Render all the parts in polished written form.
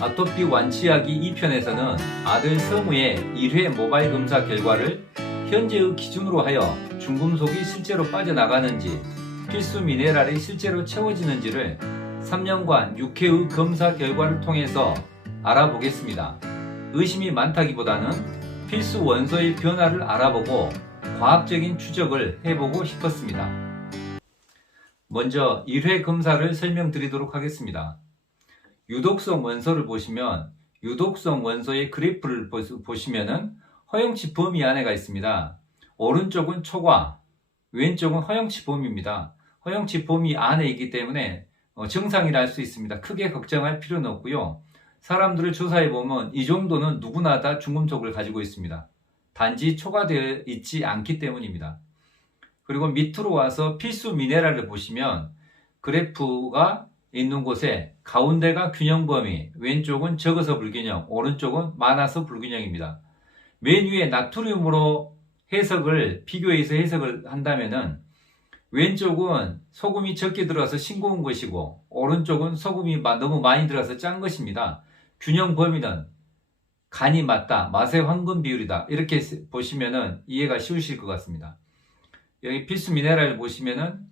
아토피 완치하기 2편에서는 아들 성우의 1회 모바일 검사 결과를 현재의 기준으로 하여 중금속이 실제로 빠져나가는지 필수 미네랄이 실제로 채워지는지를 3년간 6회의 검사 결과를 통해서 알아보겠습니다. 의심이 많다기보다는 필수 원소의 변화를 알아보고 과학적인 추적을 해보고 싶었습니다. 먼저 1회 검사를 설명드리도록 하겠습니다. 유독성 원소를 보시면 유독성 원소의 그래프를 보시면은 허용치 범위 안에가 있습니다. 오른쪽은 초과, 왼쪽은 허용치 범위입니다. 허용치 범위 안에 있기 때문에 정상이라 할 수 있습니다. 크게 걱정할 필요는 없고요. 사람들을 조사해 보면 이 정도는 누구나 다 중금속을 가지고 있습니다. 단지 초과되어 있지 않기 때문입니다. 그리고 밑으로 와서 필수 미네랄을 보시면 그래프가 있는 곳에 가운데가 균형 범위, 왼쪽은 적어서 불균형, 오른쪽은 많아서 불균형입니다. 맨 위에 나트륨으로 비교해서 해석을 한다면은 왼쪽은 소금이 적게 들어가서 싱거운 것이고 오른쪽은 소금이 너무 많이 들어가서 짠 것입니다. 균형 범위는 간이 맞다, 맛의 황금 비율이다. 이렇게 보시면은 이해가 쉬우실 것 같습니다. 여기 필수 미네랄을 보시면은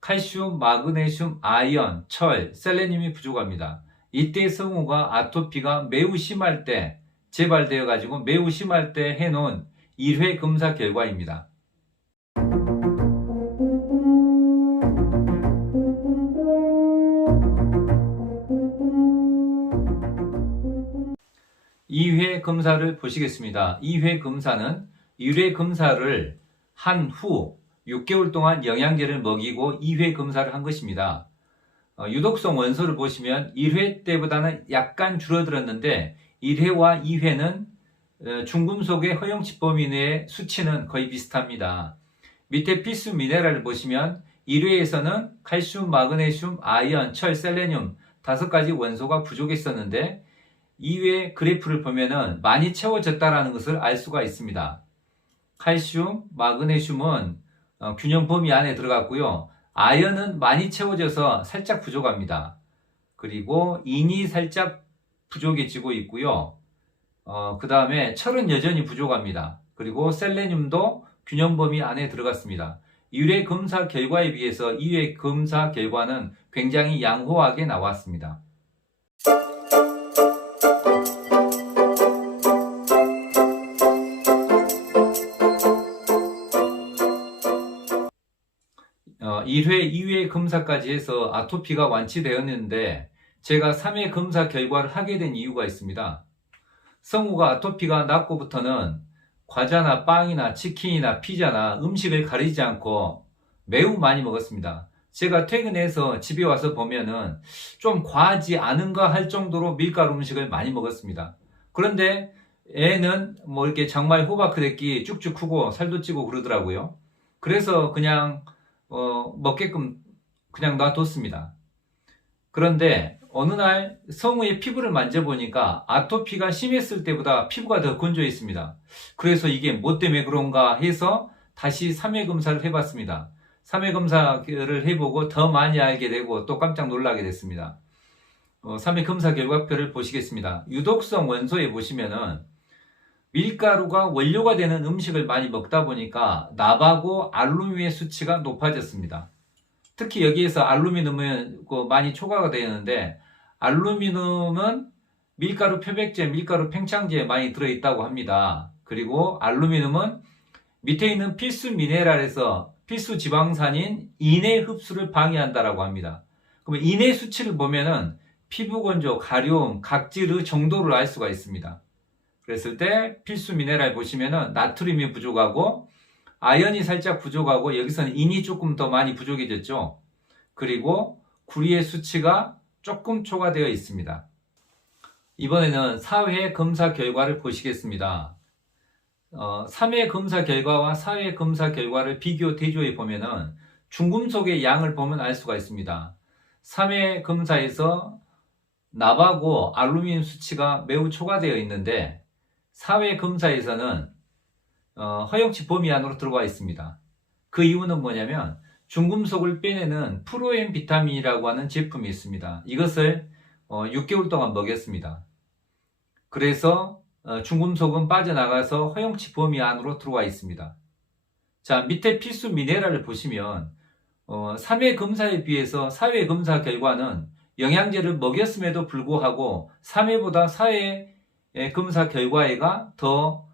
칼슘, 마그네슘, 아연, 철, 셀레늄이 부족합니다. 이때 성우가 아토피가 매우 심할 때 재발되어 가지고 매우 심할 때 해놓은 1회 검사 결과입니다. (2회) 검사를 보시겠습니다. 2회 검사는 1회 검사를 한 후 6개월 동안 영양제를 먹이고 2회 검사를 한 것입니다. 유독성 원소를 보시면 1회 때보다는 약간 줄어들었는데 1회와 2회는 중금속의 허용치 범위 내의 수치는 거의 비슷합니다. 밑에 필수 미네랄을 보시면 1회에서는 칼슘, 마그네슘, 아연, 철, 셀레늄 5가지 원소가 부족했었는데 2회 그래프를 보면은 많이 채워졌다는 것을 알 수가 있습니다. 칼슘, 마그네슘은 균형 범위 안에 들어갔고요. 아연은 많이 채워져서 살짝 부족합니다. 그리고 인이 살짝 부족해지고 있고요. 그 다음에 철은 여전히 부족합니다. 그리고 셀레늄도 균형 범위 안에 들어갔습니다. 1회 검사 결과에 비해서 2회 검사 결과는 굉장히 양호하게 나왔습니다. 어, 1회, 2회 검사까지 해서 아토피가 완치되었는데 제가 3회 검사 결과를 하게 된 이유가 있습니다. 성우가 아토피가 났고부터는 과자나 빵이나 치킨이나 피자나 음식을 가리지 않고 매우 많이 먹었습니다. 제가 퇴근해서 집에 와서 보면은 좀 과하지 않은가 할 정도로 밀가루 음식을 많이 먹었습니다. 그런데 애는 뭐 이렇게 장마에 호박그랬기 쭉쭉 크고 살도 찌고 그러더라고요. 그래서 그냥 먹게끔 그냥 놔뒀습니다. 그런데 어느 날 성우의 피부를 만져보니까 아토피가 심했을 때보다 피부가 더 건조했습니다. 그래서 이게 뭐 때문에 그런가 해서 다시 3회 검사를 해봤습니다. 3회 검사를 해보고 더 많이 알게 되고 또 깜짝 놀라게 됐습니다. 3회 검사 결과표를 보시겠습니다. 유독성 원소에 보시면은 밀가루가 원료가 되는 음식을 많이 먹다 보니까 나하고 알루민의 수치가 높아졌습니다. 특히 여기에서 알루미늄은 많이 초과가 되는데 알루미늄은 밀가루 표백제, 밀가루 팽창제에 많이 들어있다고 합니다. 그리고 알루미늄은 밑에 있는 필수 미네랄에서 필수 지방산인 인의 흡수를 방해한다고 합니다. 그러면 인의 수치를 보면은 피부 건조, 가려움, 각질의 정도를 알 수가 있습니다. 그랬을 때 필수 미네랄 보시면은 나트륨이 부족하고 아연이 살짝 부족하고 여기서는 인이 조금 더 많이 부족해졌죠. 그리고 구리의 수치가 조금 초과되어 있습니다. 이번에는 4회 검사 결과를 보시겠습니다. 3회 검사 결과와 4회 검사 결과를 비교 대조해 보면은 중금속의 양을 보면 알 수가 있습니다. 3회 검사에서 납하고 알루미늄 수치가 매우 초과되어 있는데 4회 검사에서는 허용치 범위 안으로 들어와 있습니다. 그 이유는 뭐냐면 중금속을 빼내는 프로엠 비타민이라고 하는 제품이 있습니다. 이것을 6개월 동안 먹였습니다. 그래서 중금속은 빠져나가서 허용치 범위 안으로 들어와 있습니다. 자, 밑에 필수 미네랄을 보시면 3회 검사에 비해서 4회 검사 결과는 영양제를 먹였음에도 불구하고 3회보다 4회 검사 결과에가 더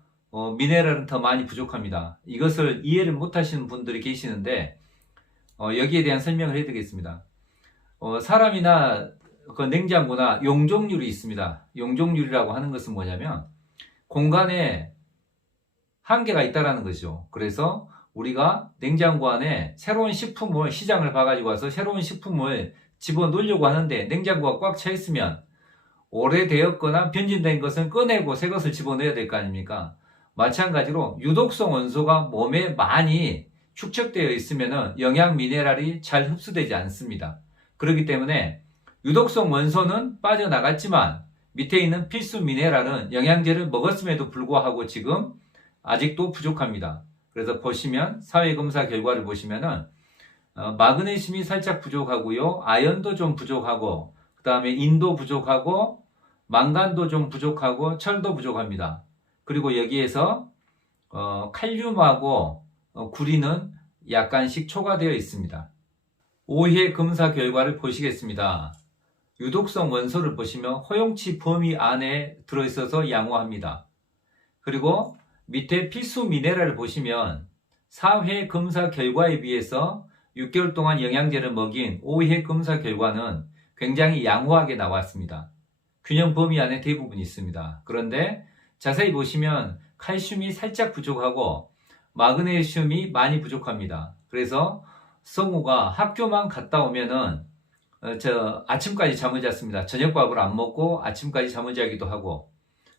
미네랄은 더 많이 부족합니다. 이것을 이해를 못하시는 분들이 계시는데 여기에 대한 설명을 해드리겠습니다. 사람이나 그 냉장고나 용적률이 있습니다. 용적률이라고 하는 것은 뭐냐면 공간에 한계가 있다라는 거죠. 그래서 우리가 냉장고 안에 새로운 식품을 시장을 봐가지고 와서 새로운 식품을 집어넣으려고 하는데 냉장고가 꽉 차 있으면 오래되었거나 변질된 것은 꺼내고 새 것을 집어넣어야 될 거 아닙니까? 마찬가지로 유독성 원소가 몸에 많이 축적되어 있으면 영양 미네랄이 잘 흡수되지 않습니다. 그렇기 때문에 유독성 원소는 빠져나갔지만 밑에 있는 필수 미네랄은 영양제를 먹었음에도 불구하고 지금 아직도 부족합니다. 그래서 보시면 사회 검사 결과를 보시면은 마그네슘이 살짝 부족하고요, 아연도 좀 부족하고, 그 다음에 인도 부족하고, 망간도 좀 부족하고, 철도 부족합니다. 그리고 여기에서 칼륨하고 구리는 약간씩 초과되어 있습니다. 5회 검사 결과를 보시겠습니다. 유독성 원소를 보시면 허용치 범위 안에 들어있어서 양호합니다. 그리고 밑에 필수 미네랄을 보시면 4회 검사 결과에 비해서 6개월 동안 영양제를 먹인 5회 검사 결과는 굉장히 양호하게 나왔습니다. 균형 범위 안에 대부분 있습니다. 그런데 자세히 보시면 칼슘이 살짝 부족하고 마그네슘이 많이 부족합니다. 그래서 성우가 학교만 갔다 오면은 아침까지 잠을 잤습니다. 저녁밥을 안 먹고 아침까지 잠을 자기도 하고,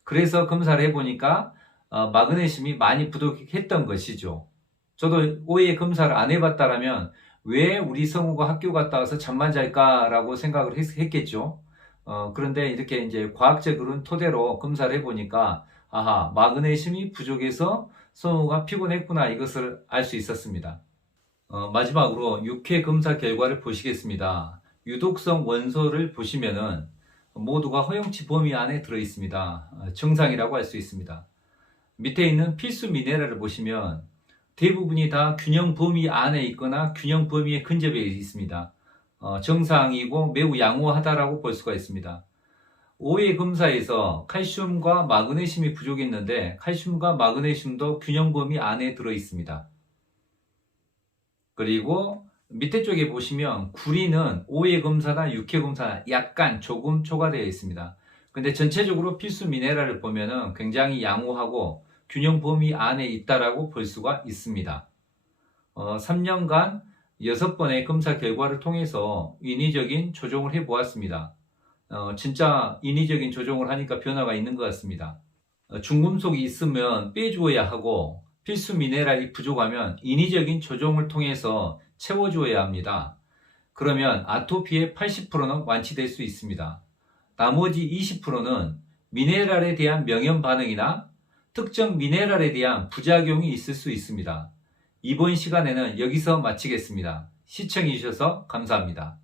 그래서 검사를 해보니까 마그네슘이 많이 부족했던 것이죠. 저도 5회 검사를 안 해봤다라면 왜 우리 성우가 학교 갔다 와서 잠만 잘까라고 생각을 했겠죠. 그런데 이렇게 이제 과학적으로 토대로 검사를 해보니까 아하, 마그네슘이 부족해서 성우가 피곤했구나, 이것을 알 수 있었습니다. 마지막으로 6회 검사 결과를 보시겠습니다. 유독성 원소를 보시면은 모두가 허용치 범위 안에 들어 있습니다. 정상이라고 할 수 있습니다. 밑에 있는 필수 미네랄을 보시면 대부분이 다 균형 범위 안에 있거나 균형 범위에 근접해 있습니다. 정상이고 매우 양호하다라고 볼 수가 있습니다. 5회 검사에서 칼슘과 마그네슘이 부족했는데 칼슘과 마그네슘도 균형 범위 안에 들어 있습니다. 그리고 밑에 쪽에 보시면 구리는 5회 검사나 6회 검사나 약간 조금 초과되어 있습니다. 근데 전체적으로 필수 미네랄을 보면은 굉장히 양호하고 균형 범위 안에 있다라고 볼 수가 있습니다. 3년간 6번의 검사 결과를 통해서 인위적인 조정을 해 보았습니다. 진짜 인위적인 조정을 하니까 변화가 있는 것 같습니다. 중금속이 있으면 빼주어야 하고 필수 미네랄이 부족하면 인위적인 조정을 통해서 채워주어야 합니다. 그러면 아토피의 80%는 완치될 수 있습니다. 나머지 20%는 미네랄에 대한 명현 반응이나 특정 미네랄에 대한 부작용이 있을 수 있습니다. 이번 시간에는 여기서 마치겠습니다. 시청해 주셔서 감사합니다.